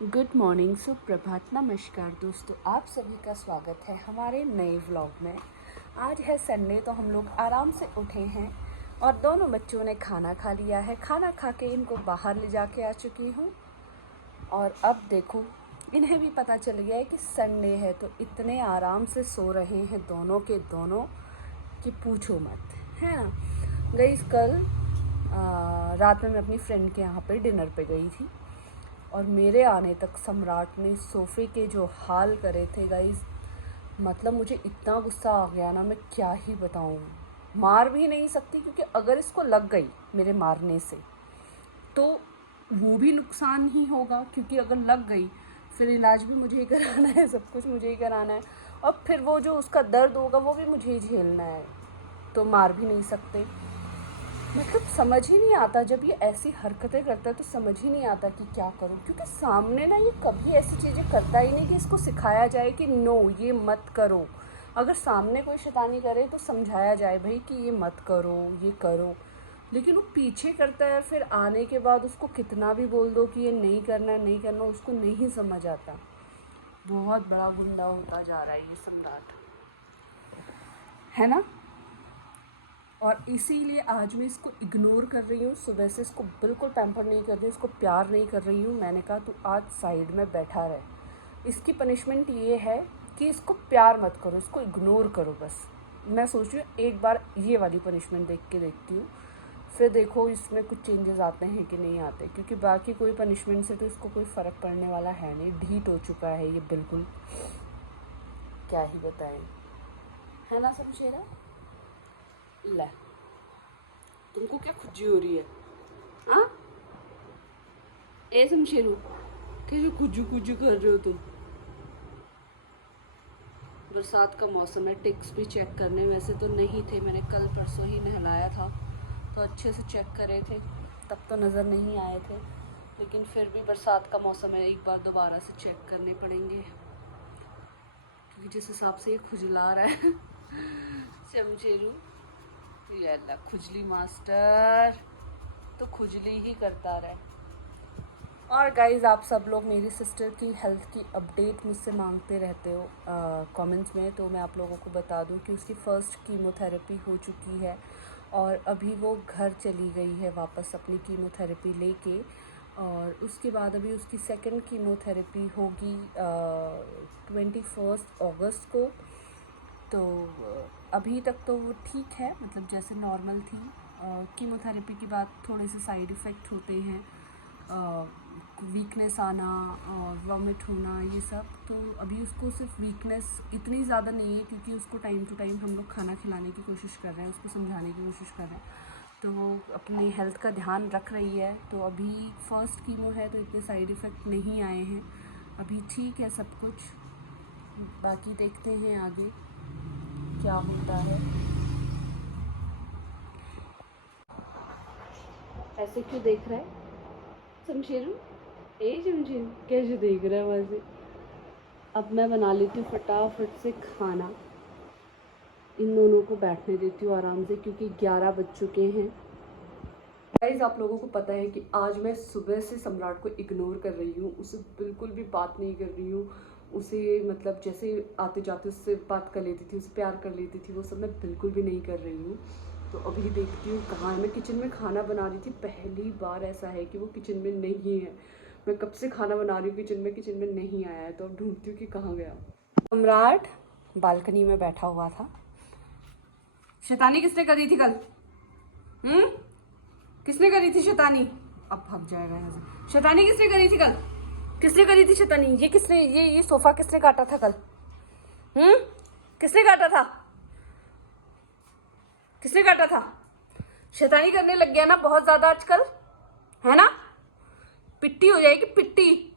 Good morning, सुप्रभात, नमस्कार दोस्तों। आप सभी का स्वागत है हमारे नए व्लॉग में। आज है संडे, तो हम लोग आराम से उठे हैं और दोनों बच्चों ने खाना खा लिया है। खाना खा के इनको बाहर ले जाके आ चुकी हूँ और अब देखो इन्हें भी पता चल गया है कि संडे है, तो इतने आराम से सो रहे हैं दोनों के दोनों कि पूछो मत, है ना। गाइस कल रात में मैं अपनी फ्रेंड के यहाँ पे डिनर पे गई थी और मेरे आने तक सम्राट ने सोफ़े के जो हाल करे थे गाइस, मतलब मुझे इतना गुस्सा आ गया ना, मैं क्या ही बताऊँ। मार भी नहीं सकती क्योंकि अगर इसको लग गई मेरे मारने से तो वो भी नुकसान ही होगा, क्योंकि अगर लग गई फिर इलाज भी मुझे ही कराना है, सब कुछ मुझे ही कराना है और फिर वो जो उसका दर्द होगा वो भी मुझे ही झेलना है। तो मार भी नहीं सकते। मतलब समझ ही नहीं आता, जब ये ऐसी हरकतें करता है तो समझ ही नहीं आता कि क्या करूं, क्योंकि सामने ना ये कभी ऐसी चीज़ें करता ही नहीं कि इसको सिखाया जाए कि नो ये मत करो। अगर सामने कोई शैतानी करे तो समझाया जाए भाई कि ये मत करो, ये करो, लेकिन वो पीछे करता है। फिर आने के बाद उसको कितना भी बोल दो कि ये नहीं करना नहीं करना, उसको नहीं समझ आता। बहुत बड़ा गुंडा होता जा रहा है ये सम्राट, है ना। और इसीलिए आज मैं इसको इग्नोर कर रही हूँ। सुबह से इसको बिल्कुल पैम्पर नहीं कर रही हूँ, इसको प्यार नहीं कर रही हूँ। मैंने कहा तू आज साइड में बैठा रहे। इसकी पनिशमेंट ये है कि इसको प्यार मत करो, इसको इग्नोर करो बस। मैं सोच रही हूँ एक बार ये वाली पनिशमेंट देख के देखती हूँ, फिर देखो इसमें कुछ चेंजेस आते हैं कि नहीं आते, क्योंकि बाकी कोई पनिशमेंट से तो इसको कोई फ़र्क पड़ने वाला है नहीं। ढीठ हो चुका है ये बिल्कुल, क्या ही बताएं, है ना शमशेरा। ले, तुमको क्या खुजी हो रही है? हाँ, ए शमशेरू, कैसे खुजू खुजू कर रहे हो तुम? बरसात का मौसम है, टिक्स भी चेक करने वैसे तो नहीं थे, मैंने कल परसों ही नहलाया था तो अच्छे से चेक करे थे, तब तो नज़र नहीं आए थे, लेकिन फिर भी बरसात का मौसम है, एक बार दोबारा से चेक करने पड़ेंगे, क्योंकि जिस हिसाब से ये खुजला रहा है शमशेरू, ये अल्लाह खुजली मास्टर तो खुजली ही करता रहे। और गाइज़ आप सब लोग मेरी सिस्टर की हेल्थ की अपडेट मुझसे मांगते रहते हो कमेंट्स में, तो मैं आप लोगों को बता दूं कि उसकी फ़र्स्ट कीमोथेरेपी हो चुकी है और अभी वो घर चली गई है वापस अपनी कीमोथेरेपी लेके, और उसके बाद अभी उसकी सेकंड कीमोथेरेपी होगी 21 अगस्त को। तो अभी तक तो वो ठीक है, मतलब जैसे नॉर्मल थी। कीमोथेरेपी के बाद थोड़े से साइड इफ़ेक्ट होते हैं, वीकनेस आना और वॉमिट होना, ये सब। तो अभी उसको सिर्फ वीकनेस इतनी ज़्यादा नहीं है, क्योंकि उसको टाइम टू टाइम हम लोग खाना खिलाने की कोशिश कर रहे हैं, उसको समझाने की कोशिश कर रहे हैं, तो वो अपनी हेल्थ का ध्यान रख रही है। तो अभी फर्स्ट कीमो है तो इतने साइड इफ़ेक्ट नहीं आए हैं, अभी ठीक है सब कुछ। बाकी देखते हैं आगे क्या होता है। ऐसे क्यों देख रहा है शमशेरू? ए शमशेरू, कैसे देख रहा है वहाँ से? अब मैं बना लेती हूँ फटाफट से खाना, इन दोनों को बैठने देती हूँ आराम से, क्योंकि 11 बज चुके हैं। गाइस आप लोगों को पता है कि आज मैं सुबह से सम्राट को इग्नोर कर रही हूँ, उससे बिल्कुल भी बात नहीं कर रही हूँ। उसे मतलब जैसे आते जाते उससे बात कर लेती थी, उससे प्यार कर लेती थी, वो सब मैं बिल्कुल भी नहीं कर रही हूँ। तो अभी देखती हूँ कहाँ है। मैं किचन में खाना बना रही थी, पहली बार ऐसा है कि वो किचन में नहीं है। मैं कब से खाना बना रही हूँ किचन में नहीं आया है, तो अब ढूंढती हूँ कि कहाँ गया। सम्राट बालकनी में बैठा हुआ था। शैतानी किसने करी थी कल? किसने करी थी शैतानी? अब भाग जाएगा यहाँ से। शैतानी किसने करी थी कल? किसने करी थी शैतानी? ये किसने, ये सोफा किसने काटा था कल? किसने काटा था? किसने काटा था? शैतानी करने लग गया ना बहुत ज्यादा आजकल, है ना। पिट्टी हो जाएगी पिट्टी।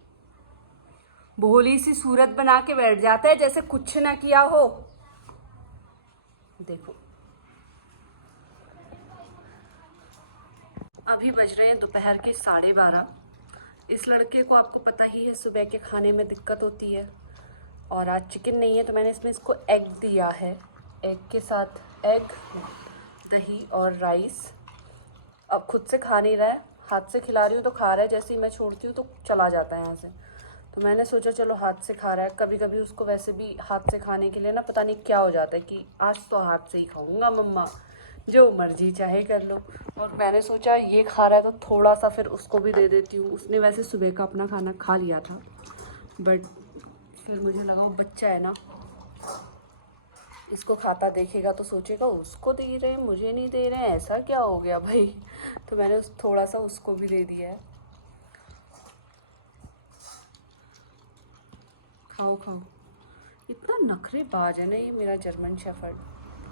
भोली सी सूरत बना के बैठ जाता है जैसे कुछ ना किया हो। देखो अभी बज रहे हैं दोपहर के 12:30। इस लड़के को आपको पता ही है सुबह के खाने में दिक्कत होती है, और आज चिकन नहीं है तो मैंने इसमें इसको एग दिया है। एग के साथ एग, दही और राइस। अब खुद से खा नहीं रहा है, हाथ से खिला रही हूँ तो खा रहा है, जैसे ही मैं छोड़ती हूँ तो चला जाता है यहाँ से। तो मैंने सोचा चलो हाथ से खा रहा है। कभी कभी उसको वैसे भी हाथ से खाने के लिए ना पता नहीं क्या हो जाता है कि आज तो हाथ से ही खाऊंगा मम्मा, जो मर्जी चाहे कर लो। और मैंने सोचा ये खा रहा है तो थोड़ा सा फिर उसको भी दे देती हूँ। उसने वैसे सुबह का अपना खाना खा लिया था, बट फिर मुझे लगा वो बच्चा है ना, इसको खाता देखेगा तो सोचेगा उसको दे रहे हैं मुझे नहीं दे रहे हैं, ऐसा क्या हो गया भाई। तो मैंने थोड़ा सा उसको भी दे दिया है। खाओ खाओ। इतना नखरेबाज है ना ये मेरा जर्मन शेफर्ड,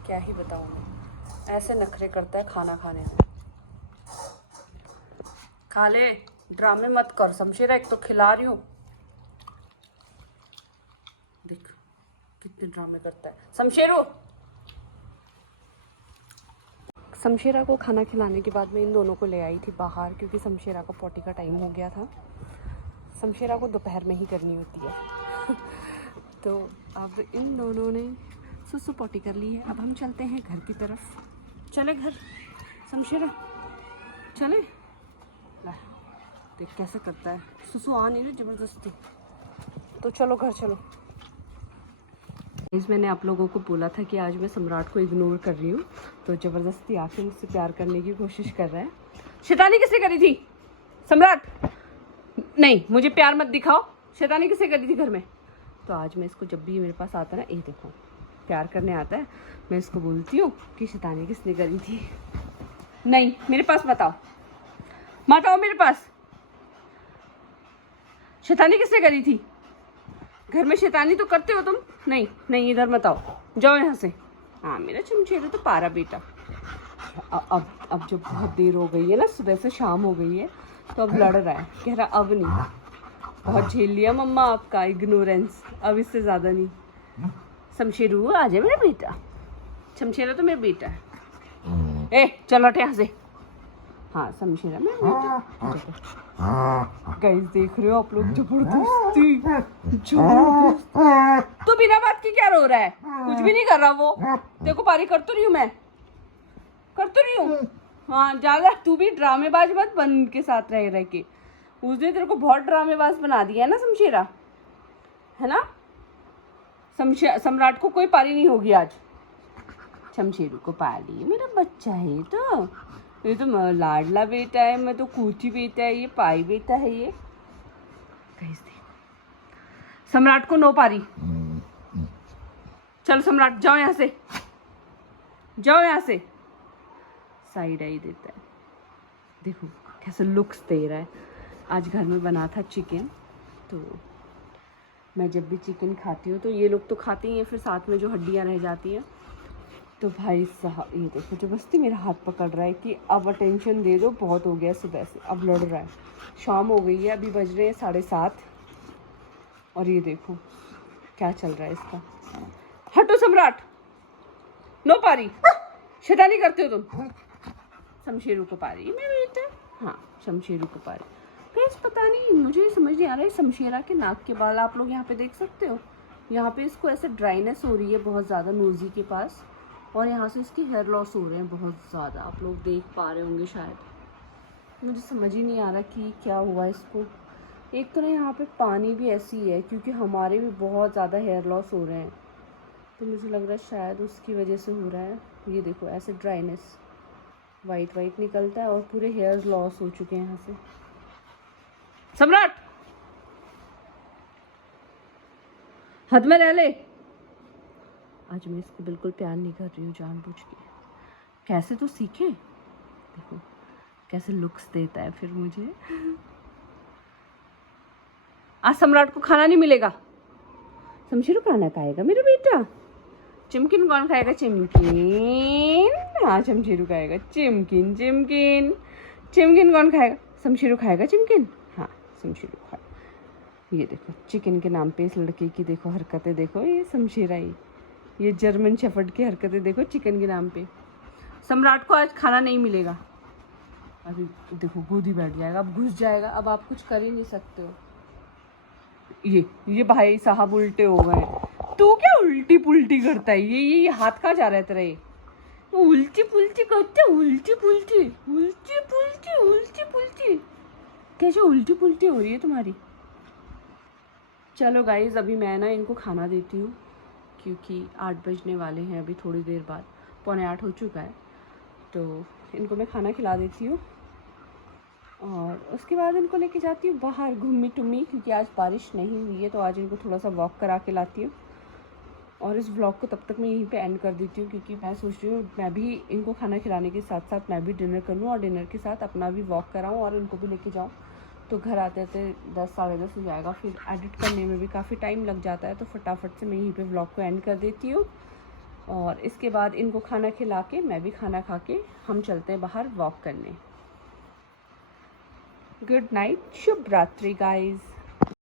क्या ही बताऊँ मैं। ऐसे नखरे करता है खाना खाने में। खा ले, ड्रामे मत कर शमशेरा, एक तो खिला रही हूँ। देख कितने ड्रामे करता है शमशेरो। शमशेरा को खाना खिलाने के बाद मैं इन दोनों को ले आई थी बाहर, क्योंकि शमशेरा का पॉटी का टाइम हो गया था। शमशेरा को दोपहर में ही करनी होती है। तो अब इन दोनों ने सुसु पॉटी कर ली है। अब हम चलते हैं घर की तरफ। चले घर शमशेरा, चले। देख कैसे करता है, सुसु आ नहीं रही ज़बरदस्ती। तो चलो घर चलो। मैंने आप लोगों को बोला था कि आज मैं सम्राट को इग्नोर कर रही हूँ, तो ज़बरदस्ती आके मुझसे प्यार करने की कोशिश कर रहा है। शैतानी किसने करी थी सम्राट? नहीं, मुझे प्यार मत दिखाओ। शैतानी किसने करी थी घर में? तो आज मैं इसको जब भी मेरे पास आता है ना, ये देखो प्यार करने आता है, मैं इसको बोलती हूँ कि शैतानी किसने करी थी। नहीं, मेरे पास बताओ, मत आओ मेरे पास। शैतानी किसने करी थी? घर में शैतानी तो करते हो तुम। नहीं नहीं, इधर मत आओ, जाओ यहाँ से। हाँ मेरा चमचेरा तो पारा बेटा। अब जब बहुत देर हो गई है ना, सुबह से शाम हो गई है, तो अब लड़ रहा है, कह रहा अब नहीं, बहुत झेल लिया मम्मा आपका इग्नोरेंस, अब इससे ज़्यादा नहीं। शमशेरू आ जाए मेरा बेटा, शमशेरा तो मेरा बेटा है। ए चल हट यहाँ से। हाँ शमशेरा मेरा बेटा। गाइस देख रहे हो आप लोग, जबरदस्ती जबरदस्त। तो बिना बात की क्या रो रहा है? कुछ भी नहीं कर रहा वो। देखो पारी कर तो रही हूँ मैं, कर तो रही हूँ। हाँ ज्यादा तू भी ड्रामेबाज मत बन के साथ रह रह के। उसने तेरे को बहुत ड्रामेबाज बना दिया है ना शमशेरा, है ना। सम्राट को कोई पारी नहीं होगी आज। शमशेरू को पाली मेरा बच्चा है, तो ये तो लाडला बेटा है, मैं तो कूची बेटा है, ये पाई बेटा है ये। गाइस देखो सम्राट को नो पारी। चल सम्राट जाओ यहाँ से, जाओ यहाँ से। साइड आई देता है, देखो कैसे लुक्स दे रहा है। आज घर में बना था चिकन, तो मैं जब भी चिकन खाती हूँ तो ये लोग तो खाते ही हैं, फिर साथ में जो हड्डियाँ रह जाती हैं। तो भाई साहब ये देखो जबरदस्ती मेरा हाथ पकड़ रहा है कि अब अटेंशन दे दो, बहुत हो गया सुबह से। अब लड़ रहा है, शाम हो गई है, अभी बज रहे हैं 7:30, और ये देखो क्या चल रहा है इसका। हटो सम्राट, नो पारी, शैतानी करते हो तुम। शमशेरू को पारी मेरा बेटा। हाँ शमशेरू को पारी। गाइस पता नहीं, मुझे समझ नहीं आ रहा है, शमशेरा के नाक के बाल आप लोग यहाँ पे देख सकते हो। यहाँ पे इसको ऐसे ड्राइनेस हो रही है बहुत ज़्यादा नोज़ी के पास, और यहाँ से इसकी हेयर लॉस हो रहे हैं बहुत ज़्यादा, आप लोग देख पा रहे होंगे शायद। मुझे समझ ही नहीं आ रहा कि क्या हुआ इसको। एक तो ना यहाँ पे पानी भी ऐसी है, क्योंकि हमारे भी बहुत ज़्यादा हेयर लॉस हो रहे हैं, तो मुझे लग रहा है शायद उसकी वजह से हो रहा है। ये देखो ऐसे ड्राइनेस, वाइट वाइट निकलता है, और पूरे हेयर लॉस हो चुके हैं यहाँ से। सम्राट हद में रह ले। आज मैं इसको बिल्कुल प्यार नहीं कर रही हूँ जानबूझ के। कैसे तो सीखे, देखो कैसे लुक्स देता है फिर मुझे। आज सम्राट को खाना नहीं मिलेगा। शमशेरू खाना खाएगा मेरा बेटा। चिमकिन कौन खाएगा? चिमकिन। हाँ शमशेरू खाएगा चिमकिन चिमकिन। चिमकिन कौन खाएगा? शमशेरू खाएगा चिमकिन। हाँ शमशेरू खाएगा। ये देखो चिकन के नाम पे इस लड़के की देखो हरकतें, देखो ये शमशेरा ही, ये जर्मन शेफर्ड की हरकतें देखो चिकन के नाम पे। सम्राट को आज खाना नहीं मिलेगा। अभी देखो गोदी बैठ जाएगा, अब घुस जाएगा, अब आप कुछ कर ही नहीं सकते हो। ये भाई साहब उल्टे हो गए। तू क्या उल्टी पुल्टी करता है? ये हाथ कहाँ जा रहा है तेरा? ये उल्टी पुल्टी करते, उल्टी पुल्टी उल्टी पुल्टी उल्टी पुल्टी। कैसे उल्टी पुल्टी हो रही है तुम्हारी? चलो गाइज़, अभी मैं ना इनको खाना देती हूँ क्योंकि 8 बजने वाले हैं, अभी थोड़ी देर बाद 7:45 हो चुका है। तो इनको मैं खाना खिला देती हूँ और उसके बाद इनको लेके जाती हूँ बाहर घूमी टूमी, क्योंकि आज बारिश नहीं हुई है तो आज इनको थोड़ा सा वॉक करा के लाती हूँ। और इस व्लॉग को तब तक मैं यहीं पे एंड कर देती हूँ, क्योंकि मैं सोच रही हूँ मैं भी इनको खाना खिलाने के साथ साथ मैं भी डिनर कर लूँ और डिनर के साथ अपना भी वॉक कराऊँ और इनको भी लेके जाऊँ। तो घर आते आते 10 साढ़े 10 हो जाएगा, फिर एडिट करने में भी काफ़ी टाइम लग जाता है। तो फटाफट से मैं यहीं पे व्लॉग को एंड कर देती हूँ और इसके बाद इनको खाना खिला के मैं भी खाना खा के हम चलते हैं बाहर वॉक करने। गुड नाइट, शुभ रात्रि गाइज़।